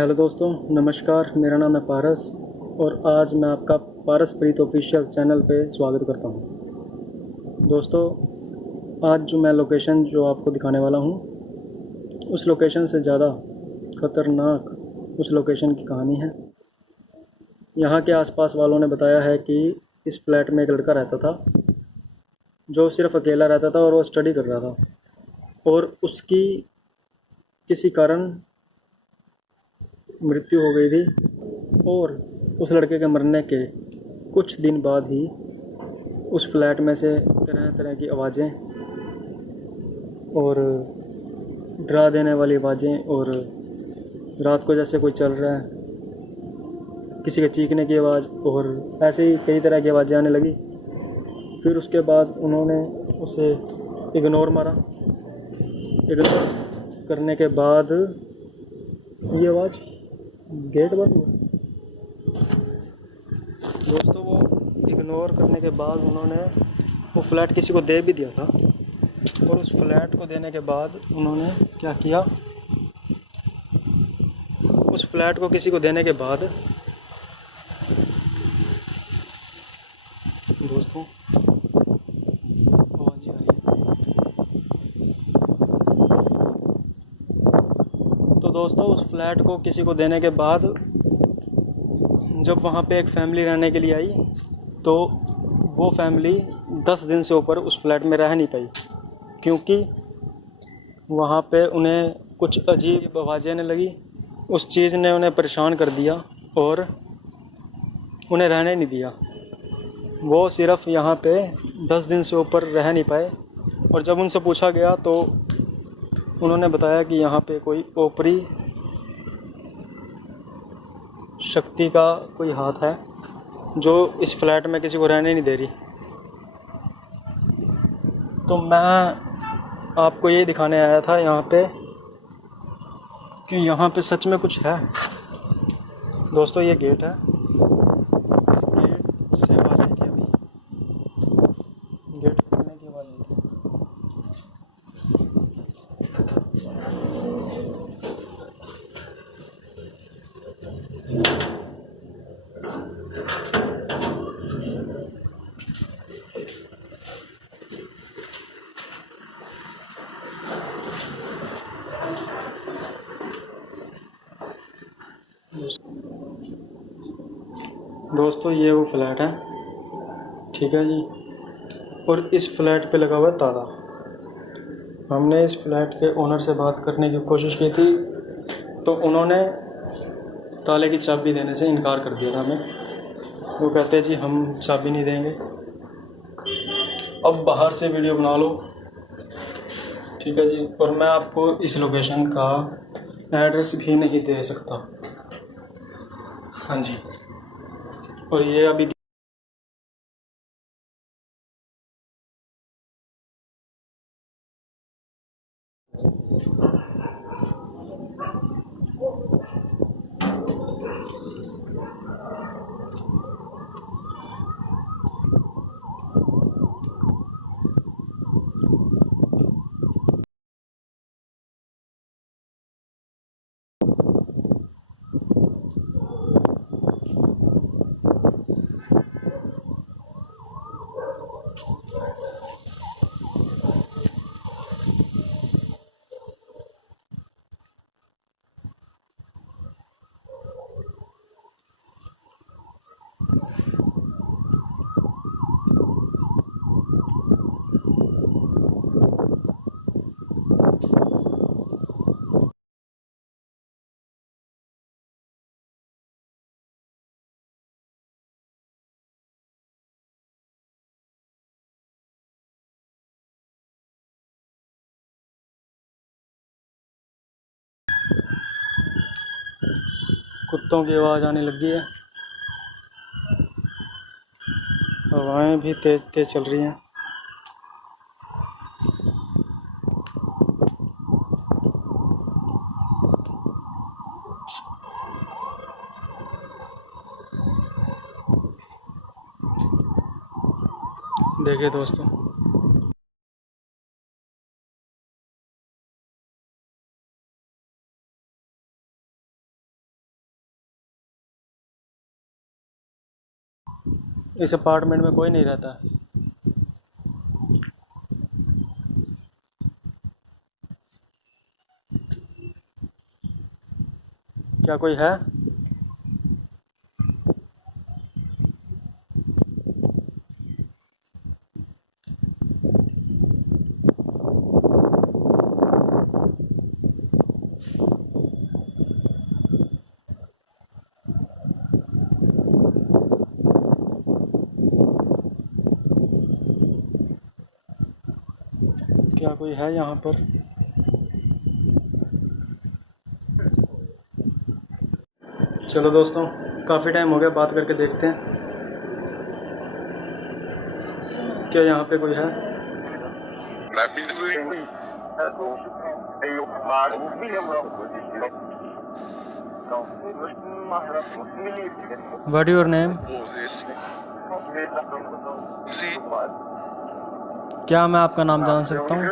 Hello दोस्तों, नमस्कार। मेरा नाम है पारस और आज मैं आपका पारस प्रीत ऑफिशियल चैनल पे स्वागत करता हूँ। दोस्तों, आज जो मैं लोकेशन जो आपको दिखाने वाला हूँ, उस लोकेशन से ज़्यादा ख़तरनाक उस लोकेशन की कहानी है। यहाँ के आसपास वालों ने बताया है कि इस फ्लैट में एक लड़का रहता था जो सिर्फ़ अकेला रहता था और वो स्टडी कर रहा था और उसकी किसी कारण मृत्यु हो गई थी। और उस लड़के के मरने के कुछ दिन बाद ही उस फ्लैट में से तरह तरह की आवाज़ें और डरा देने वाली आवाज़ें और रात को जैसे कोई चल रहा है, किसी के चीखने की आवाज़ और ऐसे ही कई तरह की आवाज़ें आने लगी। फिर उसके बाद उन्होंने उसे इग्नोर मारा। इग्नोर करने के बाद ये आवाज़ गेट बंद हुआ। दोस्तों, वो इग्नोर करने के बाद उन्होंने वो फ्लैट किसी को दे भी दिया था और उस फ्लैट को देने के बाद उन्होंने क्या किया, उस फ्लैट को किसी को देने के बाद दोस्तों आवाज़ आ रही है। तो दोस्तों, उस फ्लैट को किसी को देने के बाद जब वहाँ पे एक फ़ैमिली रहने के लिए आई तो वो फैमिली 10 दिन से ऊपर उस फ्लैट में रह नहीं पाई, क्योंकि वहाँ पे उन्हें कुछ अजीब आवाज़ें आने लगी। उस चीज़ ने उन्हें परेशान कर दिया और उन्हें रहने नहीं दिया। वो सिर्फ़ यहाँ पे 10 दिन से ऊपर रह नहीं पाए और जब उनसे पूछा गया तो उन्होंने बताया कि यहाँ पे कोई ऊपरी शक्ति का कोई हाथ है जो इस फ्लैट में किसी को रहने नहीं दे रही। तो मैं आपको ये दिखाने आया था यहाँ पे कि यहाँ पे सच में कुछ है। दोस्तों, ये गेट है। इस गेट से आवाज़ आई थी अभी, गेट खोलने की आवाज़ आई थी। दोस्तों, ये वो फ्लैट है, ठीक है जी। और इस फ्लैट पे लगा हुआ है ताला। हमने इस फ्लैट के ओनर से बात करने की कोशिश की थी तो उन्होंने ताले की चाबी देने से इनकार कर दिया था हमें। वो कहते जी हम चाबी नहीं देंगे, अब बाहर से वीडियो बना लो, ठीक है जी। और मैं आपको इस लोकेशन का एड्रेस भी नहीं दे सकता। हाँ जी। और ये अभी कुत्तों की आवाज़ आने लगी है। हवाएं भी तेज़ तेज़ चल रही हैं। देखिए दोस्तों, इस अपार्टमेंट में कोई नहीं रहता। क्या कोई है? क्या कोई है यहाँ पर? चलो दोस्तों, काफ़ी टाइम हो गया, बात करके देखते हैं क्या यहाँ पे कोई है। What your name? क्या मैं आपका नाम जान सकता हूँ?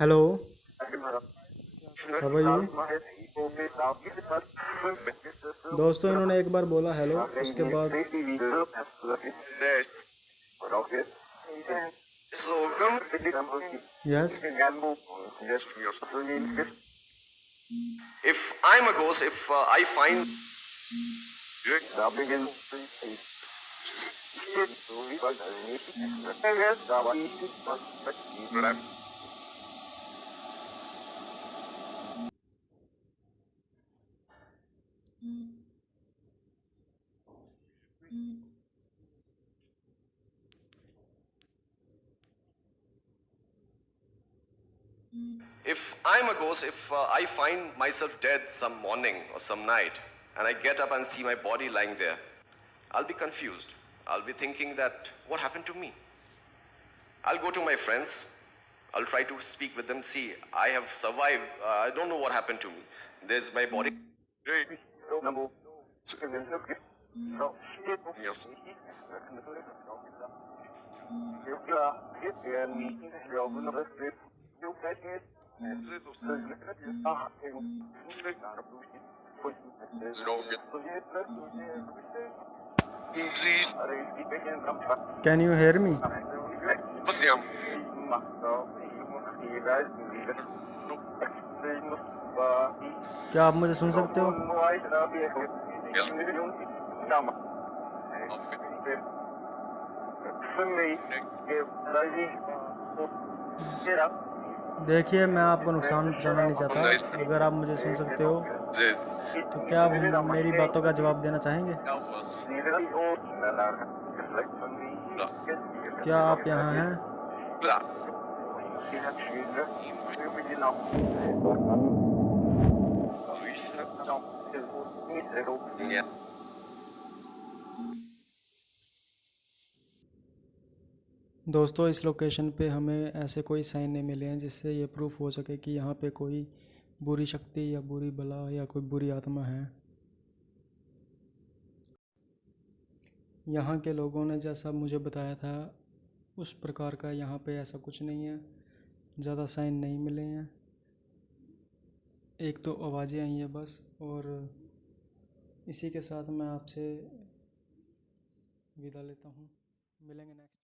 Hello, how are you? दोस्तों, इन्होंने एक बार बोला हेलो, उसके बाद yes. If I'm a ghost, if I find if I'm a ghost, if I find myself dead some morning or some night, and I get up and see my body lying there, I'll be confused. I'll be thinking that what happened to me? I'll go to my friends. I'll try to speak with them. See, I have survived. I don't know what happened to me. There's my body. Can you hear me? क्या आप मुझे सुन सकते हो? देखिए, मैं आपको नुकसान पहुंचाना नहीं चाहता। अगर आप मुझे सुन सकते हो तो क्या आप मेरी बातों का जवाब देना चाहेंगे? क्या आप यहाँ हैं? दोस्तों, इस लोकेशन पे हमें ऐसे कोई साइन नहीं मिले हैं जिससे ये प्रूफ हो सके कि यहाँ पे कोई बुरी शक्ति या बुरी बला या कोई बुरी आत्मा है। यहाँ के लोगों ने जैसा मुझे बताया था उस प्रकार का यहाँ पे ऐसा कुछ नहीं है। ज़्यादा साइन नहीं मिले हैं, एक दो आवाज़ें आई हैं बस। और इसी के साथ मैं आपसे विदा लेता हूँ। मिलेंगे नेक्स्ट।